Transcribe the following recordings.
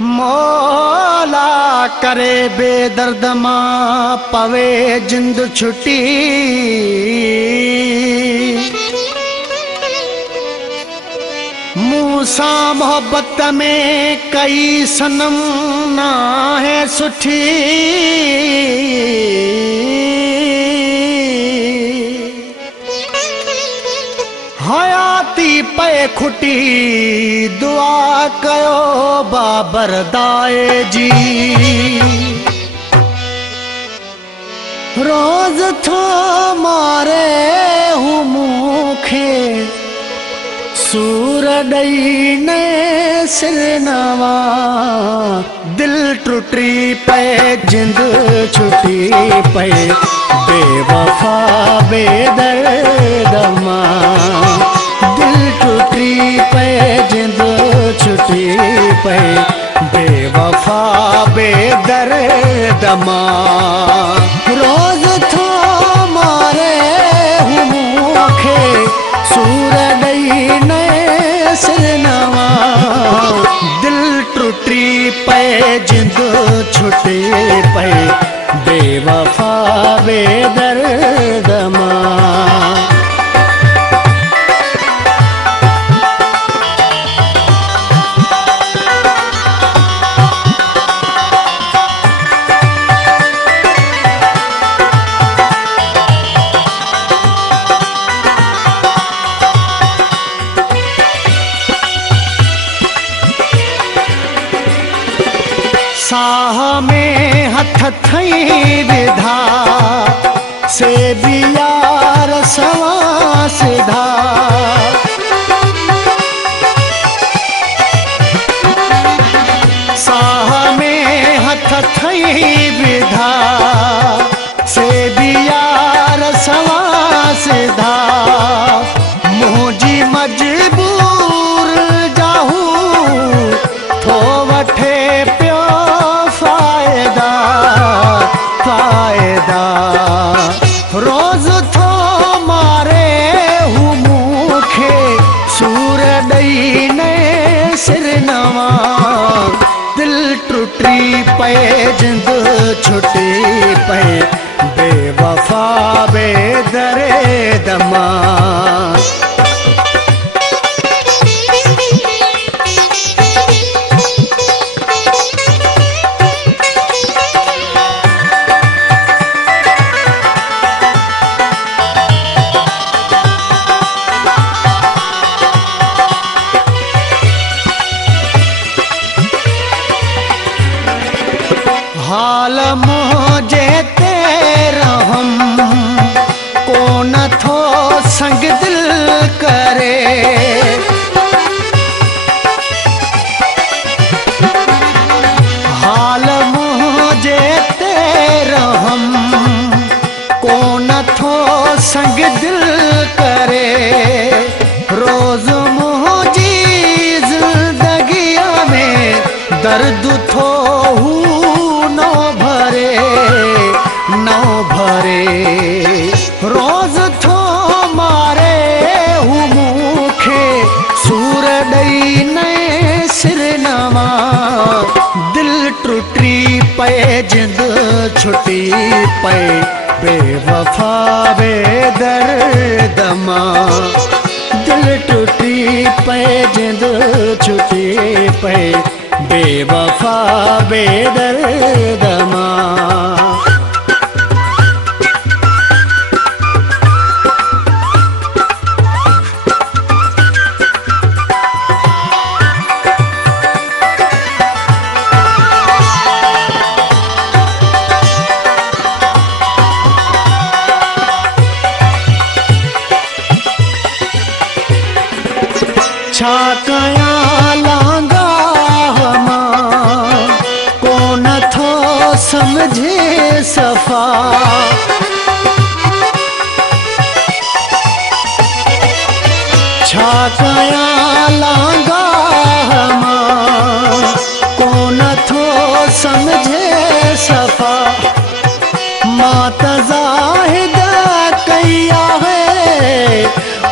मौला करे बेदर्द मां पवे जिंद छुटी। मूसा मोहब्बत में कई सनम ना है सुठी। हयाती पे खुटी दुआ कयो बाबर दाए जी। रोज थो मारे हूँ मूखे सूर दई ने सिरनवा। दिल टुटी पे जिंद छुटी पे बेवफा बेदर्द मां। दिल टुटी पे जिंद छुटी पे बेवफा बेदर्द मां। रोज थो मारे हूँ मूखे सूर दई ने सिरनवा। दिल टुटी पे जिंद छुटी पे बेवफा बेदर्द मां। साह में हथ थई विधा से बियार सवा सिधा। साह में हथ थई विधा से बियार सवा सिधा। मुझी मजबूर जाहू थो वठे फायदा। रोज थो मारे हूँ मूखे सूर दई ने सिरनवा। दिल टुटी पे जिंद छुटी पे बेवफा बेदर्द मां। हाल मुझे तेरा हम को न थो संग दिल करे। हाल मुझे तेरा हम को न थो संग दिल करे। रोज मुझी जिंदगिया में दर्द थो रोज थो मारे हूँ मूखे सूर दई ने सिरनवा। दिल टुटी पे जिंद छुटी पे बेवफा बेदर्द मां। दिल टुटी पे जिंद छुटी पे बेवफा बेदर्द मां। छा कयां लांगा मां को न थो समझे सफ़ा। छा कयां लांगा मां को न थो समझे सफ़ा। मां त ज़ाहिद कई आहे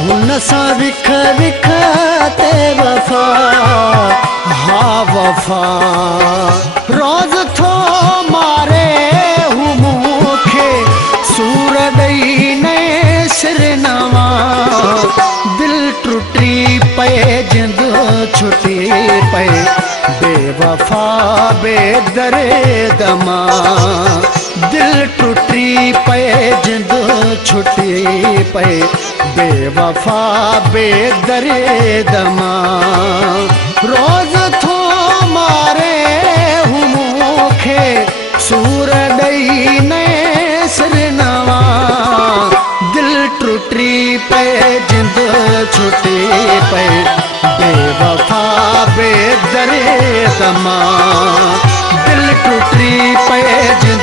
हुन सां विख विख ते वफ़ा हा वफ़ा रोज़ थो मारे हू मूंखे सूर ॾेई नए सिर नवा दिल टुटी पए जिंद छुटी पए बेवफ़ा बेदर्द मां दिल टुटी पए जिंद छुटी पए बेवफ़ा बेदर्द मां रोज़ थो मारे हू मूंखे सूर ॾेई नए सिर नवा दिल टुटी पए जिंद छुटी पए बेवफ़ा बेदर्द मां दिल टुटी पए जिंद